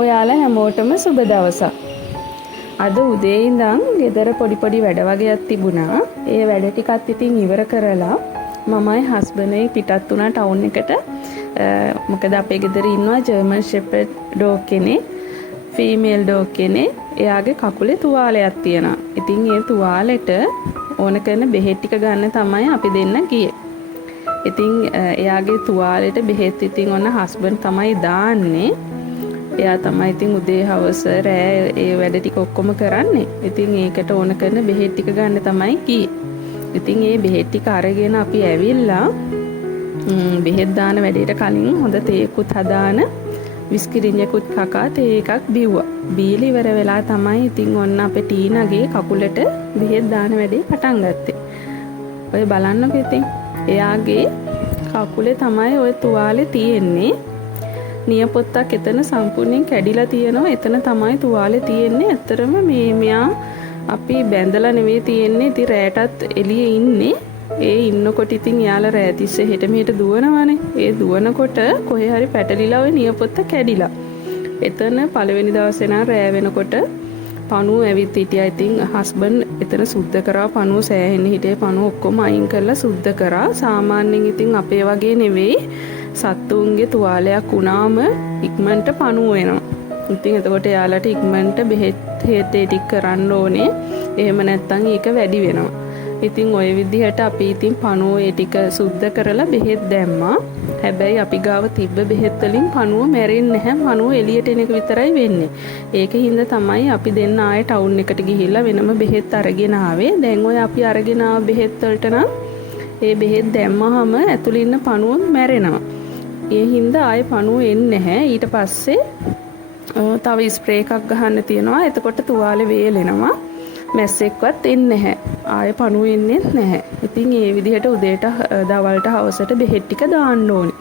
ඔයාලා හැමෝටම සුබ දවසක්. අද උදේ ඉඳන් ගෙදර පොඩි වැඩ වගේක් තිබුණා. ඒ වැඩ ටිකත් ඉතින් ඉවර කරලා මමයි හස්බන්ඩ්යි පිටත් වුණා ටවුන් එකට. මොකද අපේ ගෙදර ඉන්නවා ජර්මන් ෂෙපර්ඩ් ඩොග් කෙනෙක්, ෆීමේල් ඩොග් කෙනෙක්. එයාගේ කකුලේ තුවාලයක් තියෙනවා. ඉතින් ඒ තුවාලෙට ඕන කරන බෙහෙත් ටික ගන්න තමයි අපි දෙන්න ගියේ. ඉතින් එයාගේ තුවාලෙට බෙහෙත් ඉතින් ඔන්න හස්බන්ඩ් තමයි දාන්නේ. එයා තමයි ඉතින් උදේ හවස රෑ ඒ වැඩ ටික ඔක්කොම කරන්නේ. ඉතින් ඒකට ඕන කරන බෙහෙත් ටික ගන්න තමයි ගියේ. ඉතින් ඒ බෙහෙත් ටික අරගෙන අපි ඇවිල්ලා බෙහෙත් දාන වැඩේට කලින් හොඳ තේකුත් හදාන විස්කිරින්ජකුත් කකා තේ එකක් බිව්වා. බීලි ඉවර වෙලා තමයි ඉතින් ඔන්න අපේ ටීනාගේ කකුලට බෙහෙත් දාන වැඩේ පටන් ගත්තේ. ඔය බලන්නකෝ ඉතින් එයාගේ කකුලේ තමයි ওই තුවාලේ තියෙන්නේ. නියපොත්තක් එතන සම්පූර්ණයෙන් කැඩිලා තියෙනවා. එතන තමයි තුවාලේ තියෙන්නේ. ඇත්තරම මෙයා අපි බැඳලා නෙවෙයි තියෙන්නේ. ඉතින් රැටත් එළියේ ඉන්නේ. ඒ ඉන්නකොට ඉතින් යාලා රෑ තිස්සේ හෙට මෙහෙට දුවනවානේ. ඒ දුවනකොට කොහේ හරි පැටලිලා ওই නියපොත්ත කැඩිලා. එතන පළවෙනි දවසේ නා රෑ වෙනකොට පණුව ඇවිත් හිටියා. ඉතින් හස්බන්ඩ් එතන සුද්ධ කරා. පණුව සෑහෙන්න හිටියේ. පණුව ඔක්කොම අයින් කරලා සුද්ධ කරා. සාමාන්‍යයෙන් ඉතින් අපේ වගේ නෙවෙයි. සත්තුන්ගේ තුවාලයක් වුණාම ඉක්මනට පණුව වෙනවා. ඉතින් එතකොට යාළුවට ඉක්මනට බෙහෙත් ටික කරන්න ඕනේ. එහෙම නැත්නම් ඒක වැඩි වෙනවා. ඉතින් ওই විදිහට අපි ඉතින් පණුව ඒ ටික සුද්ධ කරලා බෙහෙත් දැම්මා. හැබැයි අපි ගාව තිබ්බ බෙහෙත් වලින් පණුව මැරෙන්නේ නැහැ. පණුව එළියට එන එක විතරයි වෙන්නේ. ඒකින්ද තමයි අපි දෙන්න ආයේ ටවුන් එකට ගිහිල්ලා වෙනම බෙහෙත් අරගෙන ආවේ. දැන් ඔය අපි අරගෙන ආව බෙහෙත් වලට නම් ඒ බෙහෙත් දැම්මහම ඇතුළේ ඉන්න පණුව මැරෙනවා. ඒ හින්දා ආයේ පණුව එන්නේ නැහැ. ඊට පස්සේ තව ස්ප්‍රේ එකක් ගහන්න තියෙනවා. එතකොට තුවාලේ වේලෙනවා. මැස්සෙක්වත් එන්නේ නැහැ. ආයේ පණුව එන්නේ නැහැ. ඉතින් මේ විදිහට උදේට දවල්ට හවසට බෙහෙත් ටික දාන්න ඕනේ.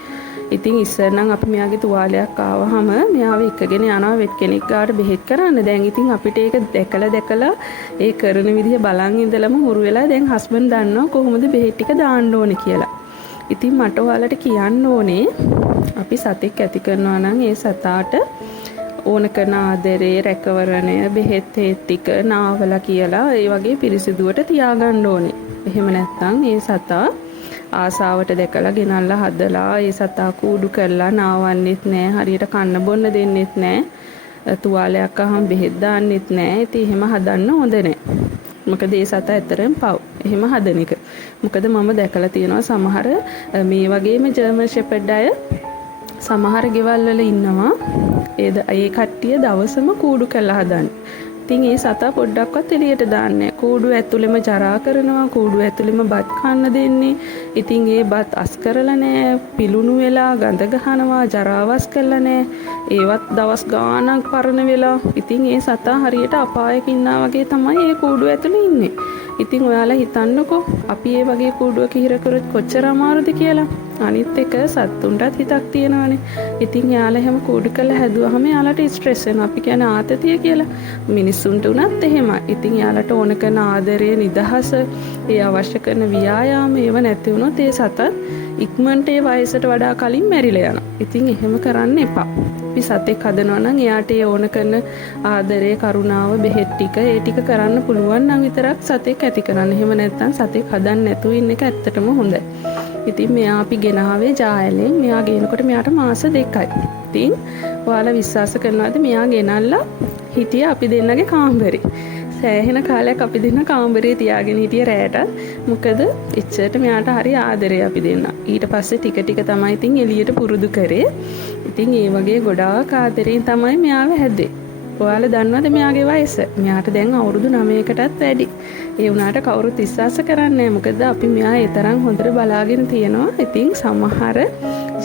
ඉතින් ඉස්සර නම් අපි මෙයාගේ තුවාලයක් ආවහම මෙයාව එක්කගෙන යනවා වෙට් කෙනෙක් ගාවට බෙහෙත් කරන්න. දැන් ඉතින් අපිට ඒක දැකලා ඒ කරන විදිහ බලන් ඉඳලම හුරු වෙලා දැන් හස්බන්ඩ් දන්නවා කොහොමද බෙහෙත් ටික දාන්න ඕනේ කියලා. ඉතින් මට ඔයාලට කියන්න ඕනේ අපි සතෙක් ඇති කරනවා නම් ඒ සතාට ඕන කරන ආදරේ, රැකවරණය, බෙහෙත් ටික නාවලා කියලා ඒ වගේ පිරිසිදුවට තියාගන්න ඕනේ. එහෙම නැත්නම් ඒ සතා ආසාවට දැකලා ගෙනල්ලා හදලා ඒ සතා කූඩු කරලා නාවන්නෙත් නෑ, හරියට කන්න බොන්න දෙන්නෙත් නෑ, තුවාලයක් අහම බෙහෙත් දාන්නෙත් නෑ. ඉතින් එහෙම හදන්න හොඳ නෑ. මොකද ඒ සතා ඇතරම් පව්. එහෙම හදන එක. මොකද මම දැකලා තියෙනවා සමහර මේ වගේම ජර්මන් ෂෙපර්ඩ් අය සමහර ගෙවල් වල ඉන්නවා. ඒ කට්ටිය දවසම කූඩු කරලා හදන්නේ. ඉතින් ඒ සතා පොඩ්ඩක්වත් එළියට දාන්නේ නැහැ. කූඩු ඇතුළෙම ජරා කරනවා. කූඩු ඇතුළෙම බත් කන්න දෙන්නේ. ඉතින් ඒ බත් අස් කරලා නැහැ. පිලුණු වෙලා ගඳ ගහනවා. ජරාවස් කරලා නැහැ. ඒවත් දවස් ගාණක් පරණ වෙලා. ඉතින් ඒ සතා හරියට අපායක ඉන්නා වගේ තමයි ඒ කූඩු ඇතුළේ ඉන්නේ. ඉතින් ඔයාලා හිතන්නකෝ අපි මේ වගේ කූඩුවක හිර කරොත් කොච්චර අමාරුද කියලා. අනිත් එක සත්තුන්ටත් හිතක් තියෙනවානේ. ඉතින් යාලා හැම කූඩු කරලා හැදුවාම යාලට ස්ට්‍රෙස් වෙනවා. අපි කියන්නේ ආතතිය කියලා. මිනිස්සුන්ට උනත් එහෙමයි. ඉතින් යාලට ඕන කරන ආදරය, නිදහස, ඒ අවශ්‍ය කරන ව්‍යායාම ඒව නැති වුණොත් ඒ සතත් ඉක්මනට ඒ වයසට වඩා කලින් මැරිලා යනවා. ඉතින් එහෙම කරන්න එපා. අපි සතෙක් හදනවා නම් එයාට ඒ ඕන කරන ආදරය, කරුණාව, බෙහෙත් ටික ඒ ටික කරන්න පුළුවන් නම් විතරක් සතෙක් ඇති කරන්න. එහෙම නැත්නම් සතෙක් හදන්න නැතුව ඉන්න එක ඇත්තටම හොඳයි. ඉතින් මෙයා අපි ගෙනාවේ ජායලෙන්. මෙයා ගේනකොට මෙයාට මාස 2යි. ඉතින් ඔයාලා විශ්වාස කරනවාද මෙයා ගෙනල්ලා හිටියා අපි දෙන්නගේ කාමරේ. සෑහෙන කාලයක් අපි දෙන්න කාමරේ තියාගෙන හිටියේ රැයට. මොකද එච්චරට මෙයාට හරි ආදරේ අපි දෙන්න. ඊට පස්සේ ටික තමයි ඉතින් එළියට පුරුදු කරේ. ඉතින් ඒ වගේ ගොඩාක් ආදරෙන් තමයි මෙයාව හැදුවේ. ඔයාලා දන්නවද මෙයාගේ වයස? මෙයාට දැන් අවුරුදු 9කටත් වැඩි. ඒ වුණාට කවුරුත් විශ්වාස කරන්නේ නැහැ. මොකද අපි මෙයා ඒ තරම් හොඳට බලාගෙන තියෙනවා. ඉතින් සමහර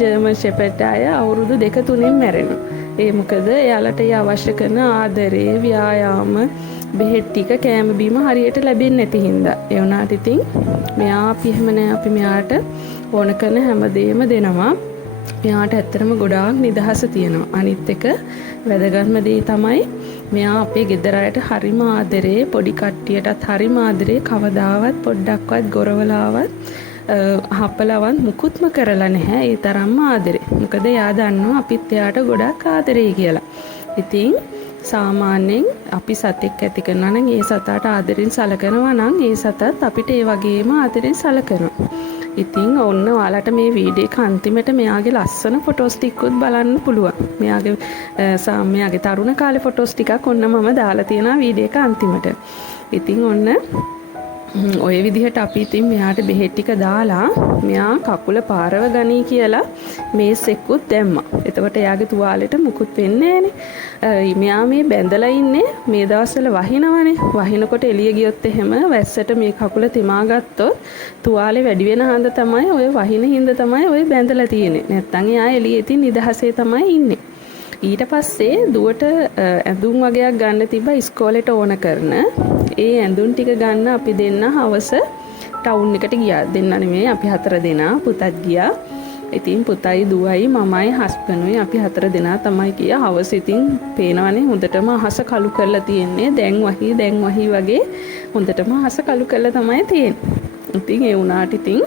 ජර්මන් ෂෙපර්ඩ් අය අවුරුදු 2-3න් මැරෙනවා. ඒ මොකද එයාලට ඒ අවශ්‍ය කරන ආදරේ, ව්‍යායාම, බෙහෙත් ටික කෑම බීම හරියට ලැබෙන්නේ නැති හින්දා. ඒ වුණාට ඉතින් මෙයා අපි එහෙම නැහැ. අපි මෙයාට ඕන කරන හැමදේම දෙනවා. මෙයාට ඇත්තටම ගොඩාක් නිදහස තියෙනවා. අනිත් එක වැදගත්ම දේ තමයි මෙයා අපේ ගෙදර අයට හරිම ආදරේ, පොඩි කට්ටියටත් හරිම ආදරේ. කවදාවත් පොඩ්ඩක්වත් ගොරවලාවත් හපලවත් මුකුත්ම කරලා නැහැ. ඒ තරම්ම ආදරේ. මොකද එයා දන්නවා අපිත් එයාට ගොඩක් ආදරේ කියලා. ඉතින් සාමාන්‍යයෙන් අපි සතෙක් ඇති කරනවා නම් ඒ සතාට ආදරෙන් සලකනවා නම් ඒ සතත් අපිට ඒ වගේම ආදරෙන් සලකනවා. ඉතින් ඔන්න ඔයාලට මේ වීඩියෝ එක අන්තිමට මෙයාගේ ලස්සන ෆොටෝස් ටිකකුත් බලන්න පුළුවන්. මෙයාගේ තරුණ කාලේ ෆොටෝස් ටිකක් ඔන්න මම දාලා තියෙනවා වීඩියෝ එක අන්තිමට. ඉතින් ඔන්න ඔය විදිහට අපි ඉතින් මෙයාට බෙහෙත් ටික දාලා මෙයා කකුල පාරව ගනී කියලා මේස් එක්කුත් දැම්මා. එතකොට එයාගේ තුවාලෙට මුකුත් වෙන්නේ නැහනේ. මෙයා මේ බැඳලා ඉන්නේ මේ දවස්වල වහිනවනේ. වහිනකොට එළිය ගියොත් එහෙම වැස්සට මේ කකුල තිමා ගත්තොත් තුවාලේ වැඩි වෙන හන්ද තමයි ඔය වහින හින්ද තමයි ඔය බැඳලා තියෙන්නේ. නැත්තම් එයා එළියේ ඉතින් නිදහසේ තමයි ඉන්නේ. ඊට පස්සේ දුවට ඇඳුම් වගේක් ගන්න තිබ්බා ඉස්කෝලේට ඕන කරන. ඒ ඇඳුම් ටික ගන්න අපි දෙන්න හවස ටවුන් එකට ගියා. දෙන්න නෙමෙයි අපි 4 දෙනා පුතත් ගියා. ඉතින් පුතයි දුවයි මමයි හස්බන්ඩ්ුයි අපි 4 දෙනා තමයි ගියා. හවස ඉතින් පේනවනේ හොඳටම අහස කළු කරලා තියෙන්නේ. දැන් වහි වගේ හොඳටම අහස කළු කරලා තමයි තියෙන්නේ. ඉතින් ඒ වුණාට ඉතින්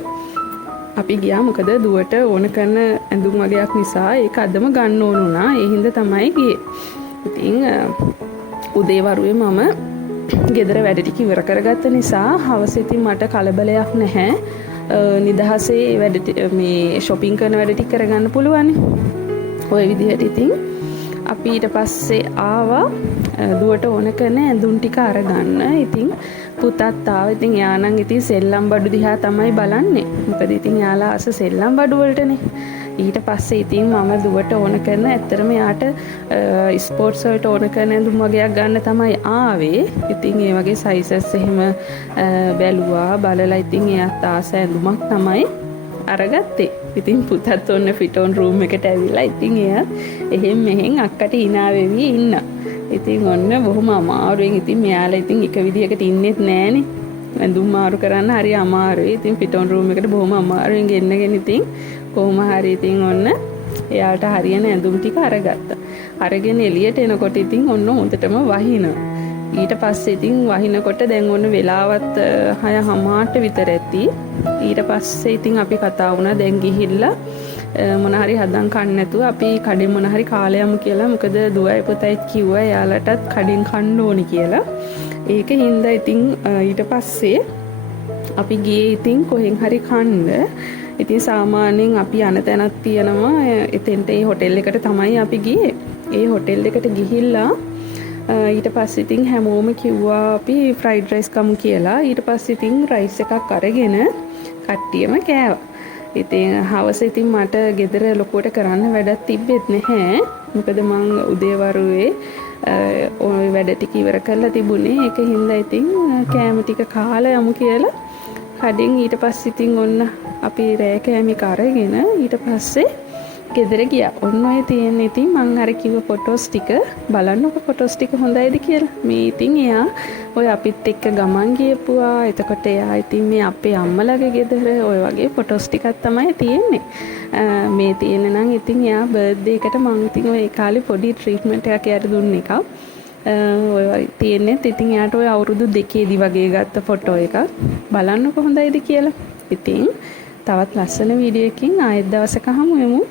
අපි ගියා මොකද දුවට ඕන කරන ඇඳුම් වගේක් නිසා ඒක අදම ගන්න ඕන වුණා. ඒ හින්දා තමයි ගියේ. ඉතින් උදේ වරුවේ මම ගෙදර වැඩ ටික ඉවර කරගත්ත නිසා හවස ඉතින් මට කලබලයක් නැහැ. නිදහසේ මේ shopping කරන වැඩ ටික කරගන්න පුළුවන්. ওই විදිහට ඉතින් අපි ඊට පස්සේ ආවා දුවට ඕන කරන ඇඳුම් ටික අරගන්න. ඉතින් පුතත් ආවා. ඉතින් එයා නම් ඉතින් සෙල්ලම් බඩු දිහා තමයි බලන්නේ. මොකද ඉතින් යාලා ආස සෙල්ලම් බඩු වලටනේ. ඊට පස්සේ ඉතින් මම දුවට ඕන කරන ඇත්තටම යාට ස්පෝර්ට්ස් වලට ඕන කරන ඇඳුම් වගේක් ගන්න තමයි ආවේ. ඉතින් ඒ වගේ සයිසස් එහෙම බැලුවා. බලලා ඉතින් එයාත් ආස ඇඳුමක් තමයි අරගත්තේ. ඉතින් පුතත් ඔන්න ෆිට් ඔන් රූම් එකට ඇවිල්ලා ඉතින් එයා එහෙන් මෙහෙන් අක්කට hina වෙවි ඉන්නා. ඉතින් ඔන්න බොහොම අමාරුවෙන් ඉතින් මෙයාලා ඉතින් එක විදිහකට ඉන්නෙත් නෑනේ. ඇඳුම් මාරු කරන්න හරි අමාරුයි. ඉතින් ෆිට් ඔන් රූම් එකට බොහොම අමාරුවෙන් ගෙන්නගෙන ඉතින් කොහොම හරි ඉතින් ඔන්න එයාට හරියන ඇඳුම් ටික අරගත්තා. අරගෙන එළියට එනකොට ඉතින් ඔන්න හොඳටම වහිනවා. ඊට පස්සේ ඉතින් වහිනකොට දැන් ඔන්න වෙලාවත් 6:00 විතර ඇති. ඊට පස්සේ ඉතින් අපි කතා වුණා දැන් ගිහිල්ලා මොන හරි හදන් කන්න නැතුව අපි කඩෙන් මොන හරි කාලා යමු කියලා. මොකද දුවයි පුතයි කිව්වා එයාලටත් කඩෙන් කන්න ඕනි කියලා. ඒක හින්දා ඉතින් ඊට පස්සේ අපි ගියේ ඉතින් කොහෙන් හරි කන්න. ඉතින් සාමාන්‍යයෙන් අපි යන තැනක් තියෙනවා. එතෙන්ට ඒ හොටෙල් එකට තමයි අපි ගියේ. ඒ හොටෙල් එකට ගිහිල්ලා ඊට පස්සේ ඉතින් හැමෝම කිව්වා අපි ෆ්‍රයිඩ් රයිස් කමු කියලා. ඊට පස්සේ ඉතින් රයිස් එකක් අරගෙන කට්ටියම කෑවා. ඉතින් හවස ඉතින් මට ගෙදර ලොකුවට කරන්න වැඩක් තිබෙත් නැහැ. මොකද මං උදේවරුවේ ওই වැඩ ටික ඉවර කරලා තිබුණේ. ඒක හින්දා ඉතින් කෑම ටික කාලා යමු කියලා කඩෙන් ඊට පස්සේ ඉතින් ඔන්න අපි රෑ කෑමි කරගෙන ඊට පස්සේ ගෙදර ගියා. ඔන්න ඔය තියෙන ඉතින් මං අර කිව්ව ෆොටෝස් ටික බලන්නකො ෆොටෝස් ටික හොඳයිද කියලා. මේ ඉතින් එයා ඔය අපිත් එක්ක ගමන් ගියපුවා. එතකොට එයා ඉතින් මේ අපේ අම්මලාගේ ගෙදර ඔය වගේ ෆොටෝස් ටිකක් තමයි තියෙන්නේ. මේ තියෙන නම් ඉතින් එයා බර්ත්ඩේ එකට මං ඉතින් ඔය කාලේ පොඩි ට්‍රීට්මන්ට් එකක් එයාට දුන්න එකක්. ඔය තියෙන්නේ ඉතින් එයාට ඔය අවුරුදු 2ේදී වගේ ගත්ත ෆොටෝ එකක්. බලන්නකො හොඳයිද කියලා. ඉතින් තවත් ලස්සන වීඩියෝ එකකින් ආයෙත් දවසක හමු වෙමු.